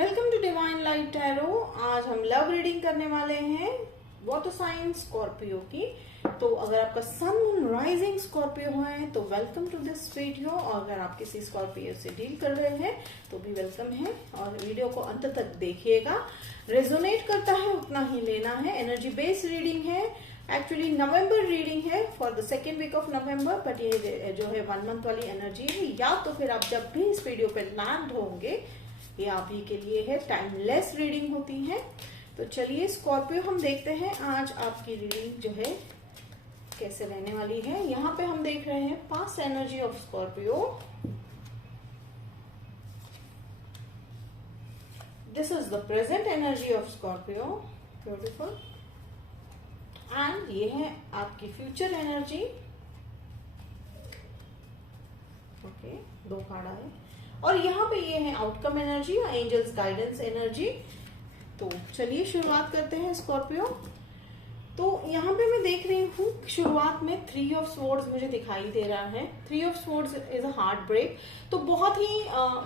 Welcome to divine light tarot. आज हम love reading करने वाले हैं वाटर साइन स्कॉर्पियो की। तो अगर आपका सन मून राइजिंग स्कॉर्पियो है तो वेलकम टू दिस वीडियो, और अगर आप किसी स्कॉर्पियो से डील कर रहे हैं तो भी वेलकम है। और वीडियो को अंत तक देखिएगा, रेजोनेट करता है उतना ही लेना है। एनर्जी बेस्ड रीडिंग है, एक्चुअली नवंबर रीडिंग है for the second week of November, but ये जो है 1 मंथ वाली एनर्जी है। या तो फिर आप जब भी इस वीडियो पे लैंड होंगे ये आप ही के लिए है, टाइमलेस रीडिंग होती है। तो चलिए स्कॉर्पियो हम देखते हैं आज आपकी रीडिंग जो है कैसे रहने वाली है। यहाँ पे हम देख रहे हैं past energy of Scorpio. This is the present energy of Scorpio, beautiful. And ये है आपकी फ्यूचर एनर्जी। ओके, 2 कार्ड आए। और यहाँ पे ये है आउटकम एनर्जी या एंजल्स गाइडेंस एनर्जी। तो चलिए शुरुआत करते हैं स्कॉर्पियो। तो यहाँ पे मैं देख रही हूँ शुरुआत में 3 ऑफ स्वॉर्ड्स मुझे दिखाई दे रहा है। 3 of swords is a heart break. तो बहुत ही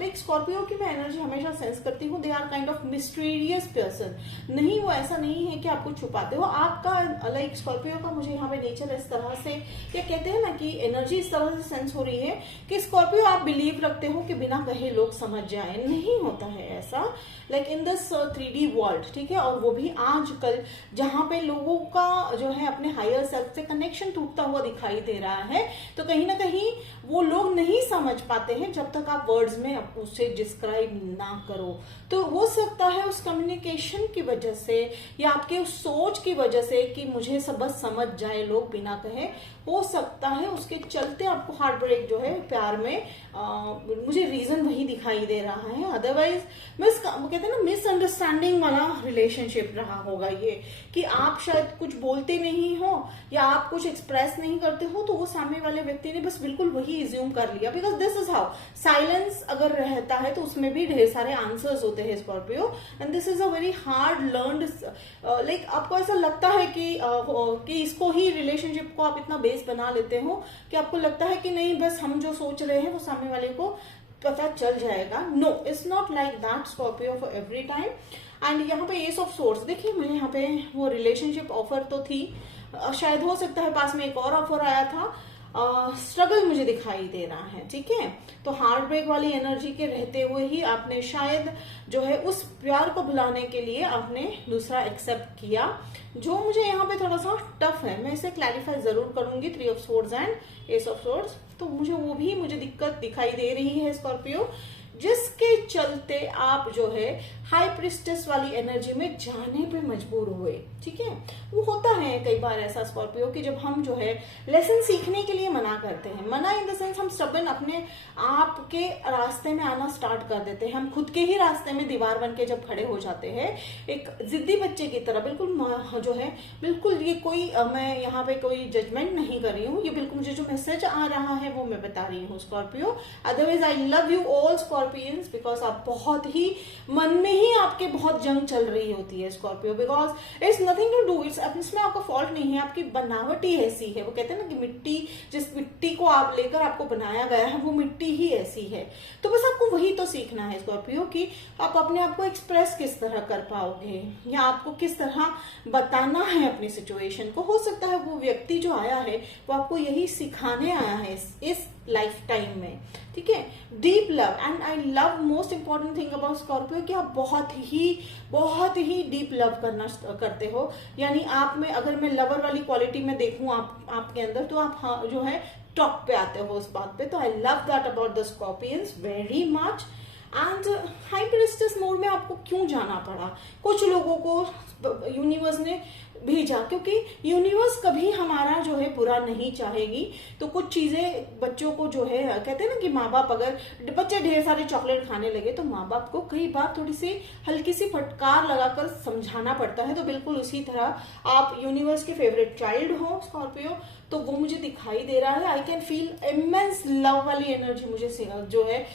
लाइक स्कॉर्पियो की मैं एनर्जी हमेशा सेंस करती हूँ। They are kind of mysterious person. नहीं, वो ऐसा नहीं है कि आपको छुपाते हो। आपका लाइक स्कॉर्पियो का मुझे यहाँ पे नेचर इस तरह से, क्या कहते हैं ना कि एनर्जी इस तरह से सेंस हो रही है कि स्कॉर्पियो आप बिलीव रखते हो कि बिना कहे लोग समझ जाए। नहीं होता है ऐसा, like in this 3D world, ठीक है। और वो भी आजकल जहां पे लोगों का जो है अपने हायर सेल्फ से कनेक्शन टूटता हुआ दिखाई दे रहा है, तो कहीं ना कहीं वो लोग नहीं समझ पाते हैं जब तक आप वर्ड्स में उसे डिस्क्राइब ना करो। तो हो सकता है उस कम्युनिकेशन की वजह से या आपके उस सोच की वजह से कि मुझे सब बस समझ जाए लोग बिना कहे, हो सकता है उसके चलते आपको हार्ट ब्रेक जो है प्यार में मुझे रीजन वही दिखाई दे रहा है। अदरवाइज कहते हैं ना मिसअंडरस्टैंडिंग वाला रिलेशनशिप रहा होगा ये, कि आप शायद कुछ बोलते नहीं हो या आप कुछ एक्सप्रेस नहीं करते हो, तो वो सामने वाले व्यक्ति ने बस बिल्कुल वही इज्यूम कर लिया। Because this is how silence अगर रहता है तो उसमें भी ढेर सारे आंसर्स होते हैं Scorpio. And this is a very hard learned, like आपको ऐसा लगता है कि इसको ही रिलेशनशिप को आप इतना बेस बना लेते हो कि आपको लगता है कि नहीं बस हम जो सोच रहे हैं वो सामने वाले को पता चल जाएगा। No, it's not like that Scorpio for every time. And यहाँ पे एस ऑफ सोर्स देखिए, मैं यहाँ पे वो रिलेशनशिप ऑफर तो थी, शायद हो सकता है पास में एक और ऑफर आया था। स्ट्रगल मुझे दिखाई दे रहा है, ठीक है। तो हार्ट ब्रेक वाली एनर्जी के रहते हुए ही आपने शायद जो है उस प्यार को भुलाने के लिए आपने दूसरा एक्सेप्ट किया, जो मुझे यहाँ पे थोड़ा सा टफ है। मैं इसे क्लैरिफाई जरूर करूंगी, 3 of swords and S of swords. तो मुझे दिक्कत दिखाई दे रही है स्कॉर्पियो, जिसके चलते आप जो है हाई प्रिस्टेस वाली एनर्जी में जाने पे मजबूर हुए, ठीक है। वो होता है कई बार ऐसा स्कॉर्पियो कि जब हम जो है लेसन सीखने के लिए मना करते हैं, मना इन द सेंस हम स्टबर्न अपने आप के रास्ते में आना स्टार्ट कर देते हैं। हम खुद के ही रास्ते में दीवार बन के जब खड़े हो जाते हैं, एक जिद्दी बच्चे की तरह, बिल्कुल जो है बिल्कुल ये कोई मैं यहाँ पे कोई जजमेंट नहीं कर रही हूँ, ये बिल्कुल मुझे जो मैसेज आ रहा है वो मैं बता रही हूँ Scorpio. Otherwise I love you all Scorpions, because आप बहुत ही मन में ही आपके बहुत जंग चल रही होती है Scorpio. Because it's nothing to do, इसमें आपका फॉल्ट नहीं है, आपकी बनावट ही ऐसी है। वो कहते हैं ना कि मिट्टी, जिस मिट्टी को आप लेकर आपको बनाया गया है वो मिट्टी ही ऐसी है। तो बस आपको वही तो सीखना है स्कॉर्पियो कि आप अपने आप को एक्सप्रेस किस तरह कर पाओगे या आपको किस तरह बताना है अपनी सिचुएशन को। हो सकता है वो व्यक्ति जो आया है वो आपको यही सिखाने आया है इस लाइफ टाइम में, ठीक है। Deep love, and I love most important thing about Scorpio कि आप बहुत ही डीप लव करते हो। यानी आप में अगर मैं लवर वाली क्वालिटी में देखूं आपके अंदर, तो आप जो है टॉप पे आते हो उस बात पे। तो I love that about the Scorpions very much. And high priestess mode में आपको क्यों जाना पड़ा? कुछ लोगों को यूनिवर्स ने भेजा, क्योंकि यूनिवर्स कभी हमारा जो है बुरा नहीं चाहेगी। तो कुछ चीजें बच्चों को जो है, कहते हैं ना कि माँ बाप, अगर बच्चे ढेर सारे चॉकलेट खाने लगे तो माँ बाप को कई बार थोड़ी सी हल्की सी फटकार लगाकर समझाना पड़ता है। तो बिल्कुल उसी तरह आप यूनिवर्स के फेवरेट चाइल्ड हो स्कॉर्पियो, तो वो मुझे दिखाई दे रहा है। I can feel immense love वाली एनर्जी मुझे जो है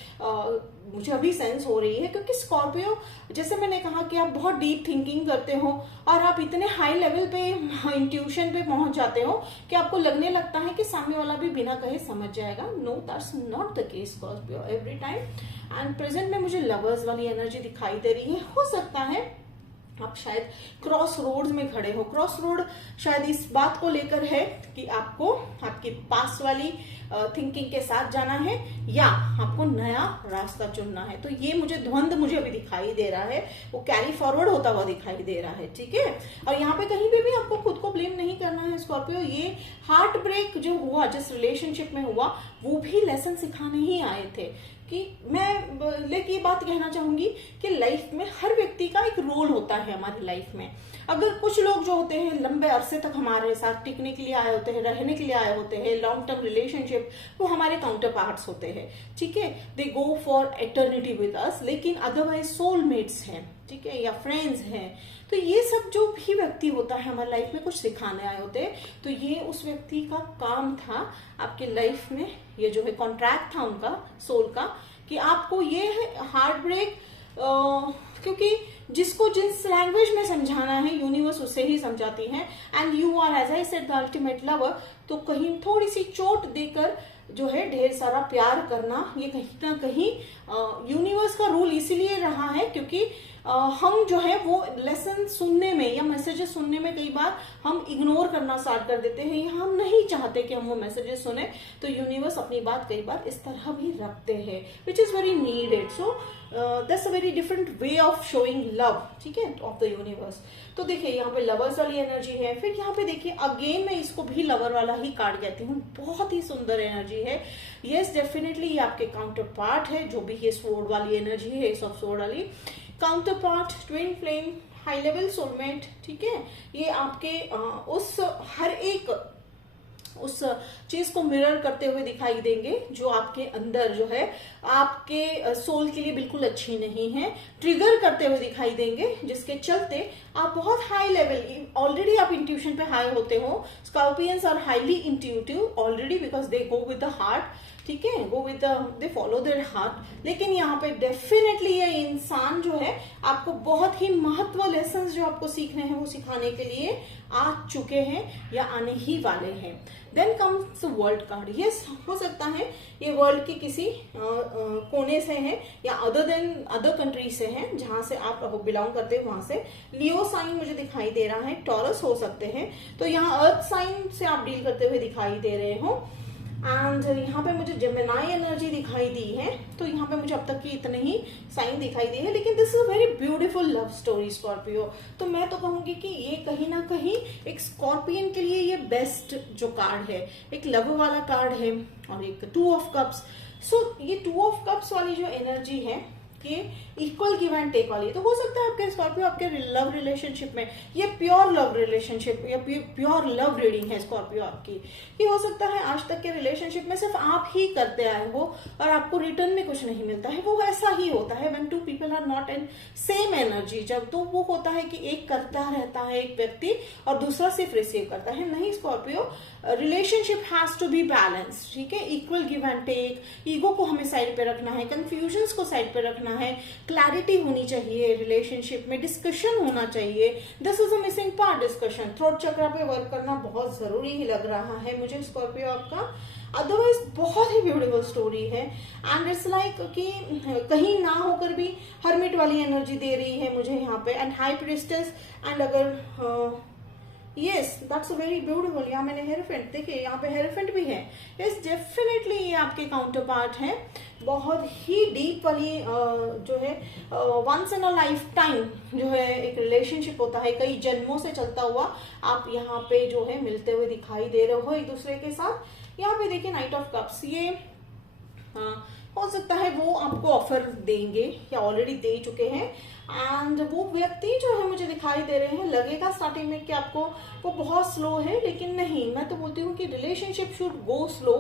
मुझे अभी सेंस हो रही है, क्योंकि स्कॉर्पियो जैसे मैंने कहा कि आप बहुत डीप थिंकिंग करते हो और आप इतने हाई लेवल पे इंट्यूशन पे पहुंच जाते हो कि आपको लगने लगता है कि सामने वाला भी बिना कहे समझ जाएगा। No, that's not the case Scorpio every time. And present में मुझे लवर्स वाली एनर्जी दिखाई दे रही है। हो सकता है आप शायद क्रॉस रोड में खड़े हो। क्रॉस रोड शायद इस बात को लेकर है कि आपको आपकी पास वाली थिंकिंग के साथ जाना है या आपको नया रास्ता चुनना है। तो ये मुझे द्वंद मुझे अभी दिखाई दे रहा है, वो कैरी फॉरवर्ड होता हुआ दिखाई दे रहा है, ठीक है। और यहाँ पे कहीं पे भी आपको खुद को ब्लेम नहीं करना है स्कॉर्पियो। ये हार्ट ब्रेक जो हुआ, जिस रिलेशनशिप में हुआ, वो भी लेसन सिखाने ही आए थे। कि मैं लेकिन ये बात कहना चाहूंगी कि लाइफ में हर व्यक्ति का एक रोल होता है हमारी लाइफ में। अगर कुछ लोग जो होते हैं लंबे अरसे तक हमारे साथ टिकने के लिए आए होते हैं, रहने के लिए आए होते हैं, लॉन्ग टर्म रिलेशनशिप, वो हमारे काउंटर पार्ट्स होते हैं, ठीक है, they go for eternity with us. लेकिन अदरवाइज सोलमेट्स हैं, ठीक है, या फ्रेंड्स हैं। तो ये सब जो भी व्यक्ति होता है हमारी लाइफ में कुछ सिखाने आए होते हैं। तो ये उस व्यक्ति का काम था आपकी लाइफ में, ये जो है कॉन्ट्रैक्ट था उनका सोल का, कि आपको ये है हार्ट ब्रेक, क्योंकि जिसको जिस लैंग्वेज में समझाना है यूनिवर्स उसे ही समझाती है। And you are as I said the ultimate lover. तो कहीं थोड़ी सी चोट देकर जो है ढेर सारा प्यार करना, ये कहीं ना कहीं यूनिवर्स का रूल इसीलिए रहा है क्योंकि हम जो है वो लेसन सुनने में या मैसेजेस सुनने में कई बार हम इग्नोर करना स्टार्ट कर देते हैं या हम नहीं चाहते कि हम वो मैसेजेस सुने। तो यूनिवर्स अपनी बात कई बार इस तरह भी रखते हैं, which is very needed. So that's a very different way of showing love, ठीक है, ऑफ द यूनिवर्स। तो देखिए यहाँ पे लवर्स वाली एनर्जी है। फिर यहाँ पे देखिए अगेन मैं इसको भी लवर वाला ही कार्ड कहती हूँ, बहुत ही सुंदर एनर्जी है। यस, डेफिनेटली ये आपके काउंटर पार्ट है, जो भी ये स्वॉर्ड वाली एनर्जी है, एस ऑफ स्वॉर्ड वाली counter part, twin flame, high level soulmate, ठीक है। ये आपके उस हर एक उस चीज को मिरर करते हुए दिखाई देंगे जो आपके अंदर जो है आपके सोल के लिए बिल्कुल अच्छी नहीं है, ट्रिगर करते हुए दिखाई देंगे, जिसके चलते आप बहुत हाई लेवल, ऑलरेडी आप इंट्यूशन पे हाई होते हो। Scorpions are highly intuitive already because they go with the heart, ठीक है, go with they follow their heart. लेकिन यहाँ पे डेफिनेटली ये इंसान जो है आपको बहुत ही महत्व लेसन जो आपको सीखने हैं वो सिखाने के लिए आ चुके हैं या आने ही वाले हैं। Then comes world card. Yes, हो सकता है ये वर्ल्ड के किसी कोने से है या अदर कंट्री से है जहां से आप बिलोंग करते हो, वहां से। लियो साइन मुझे दिखाई दे रहा है, टॉरस हो सकते हैं। तो यहाँ अर्थ साइन से आप डील करते हुए दिखाई दे रहे हो। एंड यहाँ पे मुझे जेमिनाई एनर्जी दिखाई दी है। तो यहाँ पे मुझे अब तक की इतने ही साइन दिखाई दी है, लेकिन this is a very beautiful love story Scorpio. तो मैं तो कहूंगी कि ये कहीं ना कहीं एक स्कॉर्पियन के लिए ये बेस्ट जो कार्ड है, एक लव वाला कार्ड है और एक 2 ऑफ कप्स। सो ये 2 ऑफ कप्स वाली जो एनर्जी है ये इक्वल गिव एंड टेक वाली। तो हो सकता है आपके स्कॉर्पियो आपके लव रिलेशनशिप में ये प्योर लव रिलेशनशिप या प्योर लव रीडिंग है स्कॉर्पियो आपकी। ये हो सकता है आज तक के रिलेशनशिप में सिर्फ आप ही करते आए हो और आपको रिटर्न में कुछ नहीं मिलता है। वो ऐसा ही होता है when 2 people are not in same energy. जब तो वो होता है कि एक करता रहता है एक व्यक्ति और दूसरा सिर्फ रिसीव करता है। नहीं Scorpio, relationship has to be balance, ठीक है, equal give and take. Ego को हमें साइड पे रखना है, कंफ्यूजन्स को साइड पे रखना है, क्लैरिटी होनी चाहिए रिलेशनशिप में, डिस्कशन होना चाहिए। This is a missing part, discussion. Throat चक्र पे वर्क करना बहुत जरूरी ही लग रहा है मुझे स्कॉर्पियो आपका। अदरवाइज बहुत ही ब्यूटीफुल स्टोरी है एंड इट्स लाइक कि कहीं ना होकर भी हर्मिट वाली एनर्जी दे रही है मुझे यहाँ पे, एंड हाई प्रिस्टेस। एंड अगर यस, दैट्स वेरी ब्यूटीफुल। यहाँ मैंने हेरोफेंट, देखिए यहाँ पे हेरोफेंट भी है। यस, डेफिनेटली ये आपके काउंटर पार्ट है। बहुत ही डीप वाली जो है once in a life time जो है एक रिलेशनशिप होता है, कई जन्मों से चलता हुआ आप यहाँ पे जो है मिलते हुए दिखाई दे रहे हो एक दूसरे के साथ। यहाँ पे देखिए नाइट ऑफ कप्स, ये हो सकता है वो आपको ऑफर देंगे या ऑलरेडी दे चुके हैं। एंड वो व्यक्ति जो है मुझे दिखाई दे रहे हैं, लगेगा स्टार्टिंग में कि आपको वो बहुत स्लो है, लेकिन नहीं, मैं तो बोलती हूँ कि relationship should go slow,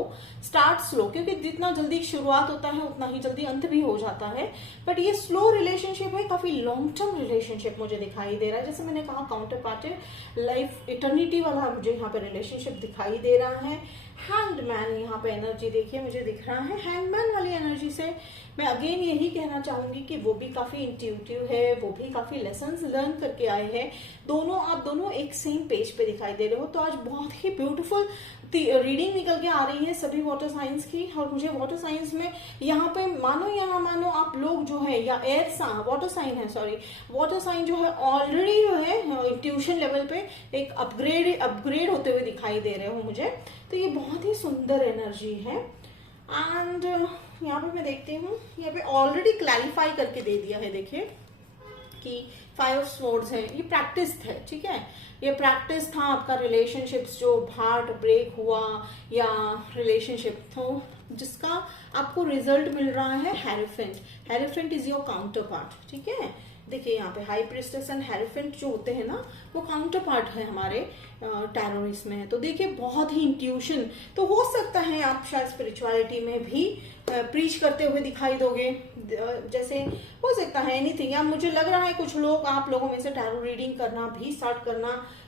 start slow, क्योंकि जितना जल्दी शुरुआत होता है उतना ही जल्दी अंत भी हो जाता है। बट ये स्लो रिलेशनशिप है, काफी लॉन्ग टर्म रिलेशनशिप मुझे दिखाई दे रहा है। जैसे मैंने कहा काउंटर पार्ट लाइफ इटर्निटी वाला मुझे यहाँ पे रिलेशनशिप दिखाई दे रहा है। हैंगमैन यहाँ पे एनर्जी देखिए मुझे दिख रहा है। हैंगमैन वाली एनर्जी से मैं अगेन यही कहना चाहूंगी कि वो भी काफी इंट्यूटिव है, वो भी काफी लेसन्स लर्न करके आए हैं। आप दोनों एक सेम पेज पे दिखाई दे रहे हो। तो आज बहुत ही ब्यूटीफुल रीडिंग निकल के आ रही है सभी वाटर साइंस की। और मुझे वाटर साइंस में यहाँ पे मानो या ना मानो आप लोग जो है, या वाटर साइन जो है ऑलरेडी जो है ट्यूशन लेवल पे एक अपग्रेड होते हुए दिखाई दे रहे हो मुझे। तो ये बहुत ही सुंदर एनर्जी है। एंड यहाँ पे मैं देखती हूँ, यहाँ पे ऑलरेडी क्लैरिफाई करके दे दिया है, देखिए कि 5 ऑफ स्वॉर्ड्स है, ये प्रैक्टिस है, ठीक है, ये प्रैक्टिस था आपका रिलेशनशिप्स जो हार्ट ब्रेक हुआ या रिलेशनशिप तो जिसका आपको रिजल्ट मिल रहा है hierophant is your counter part, ठीक है। देखिए यहाँ पे हाई प्रिस्टेस एंड हेरोफेंट जो होते हैं ना, वो काउंटर पार्ट है हमारे टैरोइस में। तो देखिए बहुत ही इंट्यूशन, तो हो सकता है आप शायद स्पिरिचुअलिटी में भी प्रीच करते हुए दिखाई दोगे, जैसे हो सकता है एनीथिंग। या मुझे लग रहा है कुछ लोग, आप लोगों में से टैरो रीडिंग करना भी स्टार्ट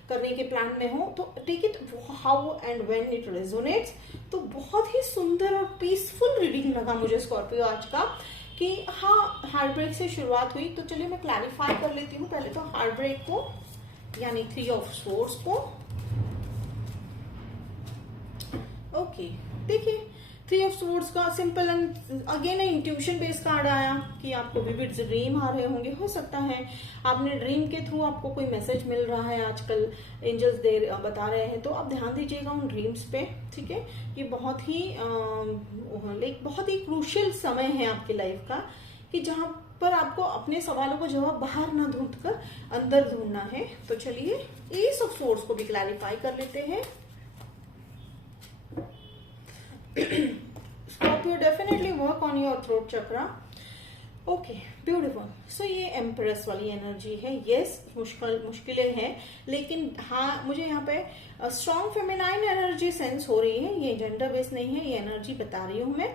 करने के प्लान में हो, तो take it how and when it resonates. तो बहुत ही सुंदर और पीसफुल रीडिंग लगा मुझे स्कॉर्पियो आज का, कि हाँ हार्ट ब्रेक से शुरुआत हुई। तो चलिए मैं क्लैरिफाई कर लेती हूँ पहले तो हार्ट ब्रेक को, यानी 3 ऑफ स्वॉर्ड्स को। ओके, देखिए 3 ऑफ स्वॉर्ड्स का simple and again intuition based card आया कि आपको विविड ड्रीम आ रहे होंगे। हो सकता है आपने ड्रीम के थ्रू आपको कोई मैसेज मिल रहा है, आजकल एंजल्स बता रहे हैं, तो आप ध्यान दीजिएगा उन ड्रीम्स पे, ठीक है। ये बहुत ही क्रूशियल समय है आपकी लाइफ का, कि जहां पर आपको अपने सवालों का जवाब बाहर ना ढूंढ कर अंदर ढूंढना है। तो चलिए एस ऑफ स्वॉर्ड्स को भी क्लैरिफाई कर लेते हैं। Scorpio, definitely work on your throat chakra. Okay, beautiful. So ये एम्प्रेस वाली एनर्जी है। यस, मुश्किलें हैं, लेकिन हाँ मुझे यहाँ पे स्ट्रॉन्ग फेमिनाइन एनर्जी सेंस हो रही है। ये जेंडर बेस नहीं है, ये एनर्जी बता रही हूँ मैं।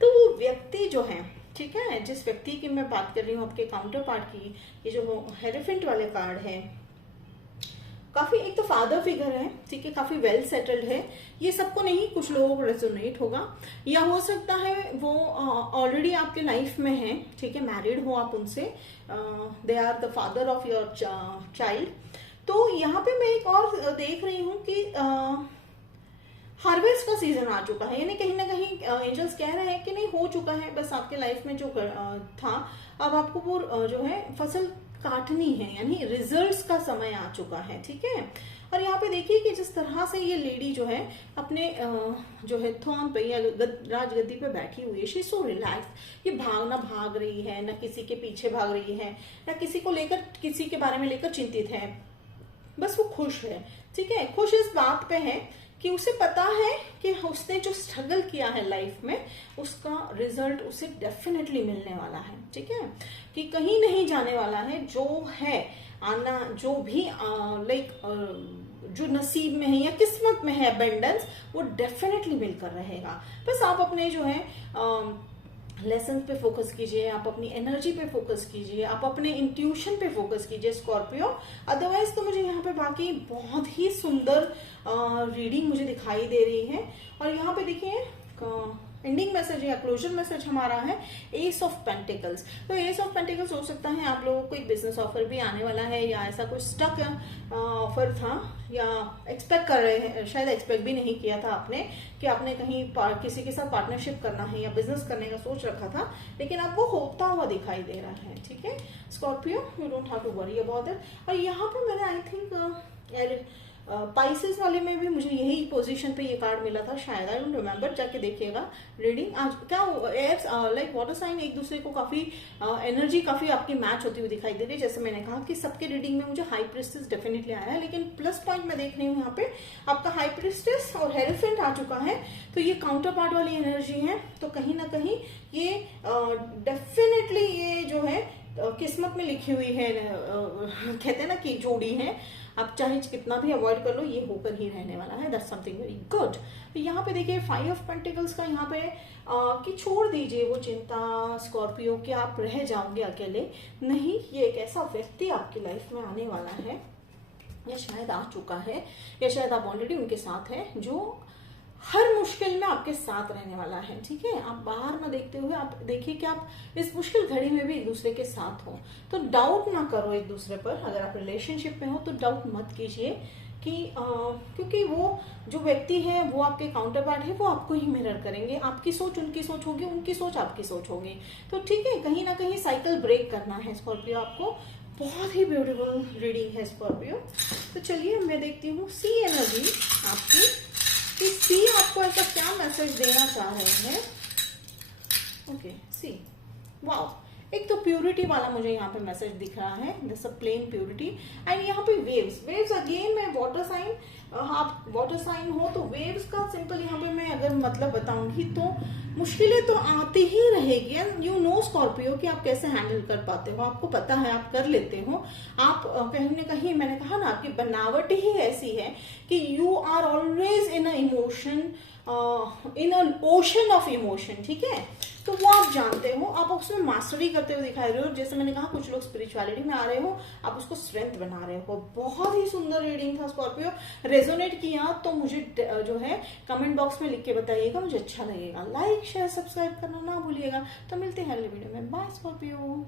तो वो व्यक्ति जो है, ठीक है, जिस व्यक्ति की मैं बात कर रही हूँ आपके काउंटर पार्ट की, ये जो हेरोफेंट वाले कार्ड है, काफी एक तो फादर फिगर है, ठीक है, काफी वेल सेटल्ड है। ये सबको नहीं, कुछ लोगों को रेजोनेट होगा, या हो सकता है वो ऑलरेडी आपके लाइफ में है, ठीक है, मैरिड हो आप उनसे, they are the father of your child. तो यहाँ पे मैं एक और देख रही हूँ कि हार्वेस्ट का सीजन आ चुका है, यानी कहीं ना कहीं एंजल्स कह रहे हैं कि नहीं हो चुका है, बस आपके लाइफ में जो था, अब आपको वो जो है फसल काटनी है, यानी रिजल्ट्स का समय आ चुका है, ठीक है। और यहाँ पे देखिए कि जिस तरह से ये लेडी जो है अपने जो है थ्रोन पे या राजगद्दी पे बैठी हुई है, शी सो रिलैक्स। ये भाग रही है, ना किसी के पीछे भाग रही है, ना किसी के बारे में लेकर चिंतित है, बस वो खुश है, ठीक है। खुश इस बात पे है कि उसे पता है कि उसने जो स्ट्रगल किया है लाइफ में, उसका रिजल्ट उसे डेफिनेटली मिलने वाला है, ठीक है, कि कहीं नहीं जाने वाला है। जो है आना, जो भी जो नसीब में है या किस्मत में है अबेंडेंस, वो डेफिनेटली मिलकर रहेगा। बस आप अपने जो है लेसन पे फोकस कीजिए, आप अपनी एनर्जी पे फोकस कीजिए, आप अपने इंट्यूशन पे फोकस कीजिए स्कॉर्पियो। अदरवाइज तो मुझे यहाँ पे बाकी बहुत ही सुंदर रीडिंग मुझे दिखाई दे रही है। और यहाँ पे देखिए एंडिंग मैसेज या क्लोजर मैसेज हमारा है एस ऑफ पेंटिकल्स। तो एस ऑफ पेंटिकल्स हो सकता है आप लोगों को एक बिजनेस ऑफर भी आने वाला है, या ऐसा कोई स्टक ऑफर था, या एक्सपेक्ट कर रहे हैं, शायद एक्सपेक्ट भी नहीं किया था आपने कि आपने कहीं किसी के साथ पार्टनरशिप करना है या बिजनेस करने का सोच रखा था, लेकिन आपको होता हुआ दिखाई दे रहा है, ठीक है Scorpio. You don't have to worry about it. और यहाँ पे मैंने आई थिंक पाइसेस वाले में भी मुझे यही पोजीशन पे ये कार्ड मिला था शायद, आई डोंट रिमेम्बर, जाके देखिएगा रीडिंग। आज क्या एयर्स लाइक वाटर साइन एक दूसरे को काफी एनर्जी काफी आपकी मैच होती हुई दिखाई दे रही है। जैसे मैंने कहा कि सबके रीडिंग में मुझे हाई प्रिस्टेस डेफिनेटली आया है, लेकिन प्लस पॉइंट मैं देख रही हूँ यहाँ पे आपका हाई प्रिस्टेस और हेरोफेंट आ चुका है, तो ये काउंटर पार्ट वाली एनर्जी है। तो कहीं ना कहीं ये डेफिनेटली ये जो है किस्मत में लिखी हुई है, कहते हैं ना कि जोड़ी है, आप चाहे कितना भी अवॉइड कर लो ये होकर ही रहने वाला है। That's something very good. तो यहाँ पे देखिए 5 ऑफ पेंटिकल्स का यहाँ पे कि छोड़ दीजिए वो चिंता स्कॉर्पियो कि आप रह जाओगे अकेले, नहीं, ये एक ऐसा व्यक्ति आपकी लाइफ में आने वाला है या शायद आ चुका है या शायद आप ऑलरेडी उनके साथ हैं, जो हर मुश्किल में आपके साथ रहने वाला है। ठीक है, आप बाहर ना देखते हुए आप देखिए कि आप इस मुश्किल घड़ी में भी एक दूसरे के साथ हो। तो डाउट ना करो एक दूसरे पर, अगर आप रिलेशनशिप में हो तो डाउट मत कीजिए कि क्योंकि वो जो व्यक्ति है वो आपके काउंटर पार्ट है, वो आपको ही मिरर करेंगे। आपकी सोच उनकी सोच होगी, उनकी सोच आपकी सोच होगी। तो ठीक है, कहीं ना कहीं साइकिल ब्रेक करना है स्कॉर्पियो आपको। बहुत ही ब्यूटीफुल रीडिंग है स्कॉर्पियो। तो चलिए मैं देखती हूँ सी एनर्जी आपकी, कि सी आपको ऐसा क्या मैसेज देना चाह रहे हैं। ओके सी, वाओ, एक तो प्यूरिटी वाला मुझे यहाँ पे मैसेज दिख रहा है, this a plain purity. And यहाँ पे वेव्स, वेव्स अगेन मैं वाटर साइन, आप वाटर साइन हो तो वेव्स का सिंपल यहाँ पे मैं अगर मतलब बताऊंगी तो मुश्किलें तो आती ही रहेगी। एंड यू नो स्कॉर्पियो कि आप कैसे हैंडल कर पाते हो, आपको पता है, आप कर लेते हो। आप कहीं ना कहीं मैंने कहा ना आपकी बनावट ही ऐसी है कि you are always in a emotion, in a ocean of emotion. ठीक है, तो वो आप जानते हो, आप उसमें मास्टरी करते हुए दिखाई रहे हो। जैसे मैंने कहा कुछ लोग स्पिरिचुअलिटी में आ रहे हो, आप उसको स्ट्रेंथ बना रहे हो। बहुत ही सुंदर रीडिंग था स्कॉर्पियो। रेजोनेट किया तो मुझे जो है कमेंट बॉक्स में लिख के बताइएगा, मुझे अच्छा लगेगा। लाइक शेयर सब्सक्राइब करना ना भूलिएगा। तो मिलते हैं अगले वीडियो में। Bye Scorpio.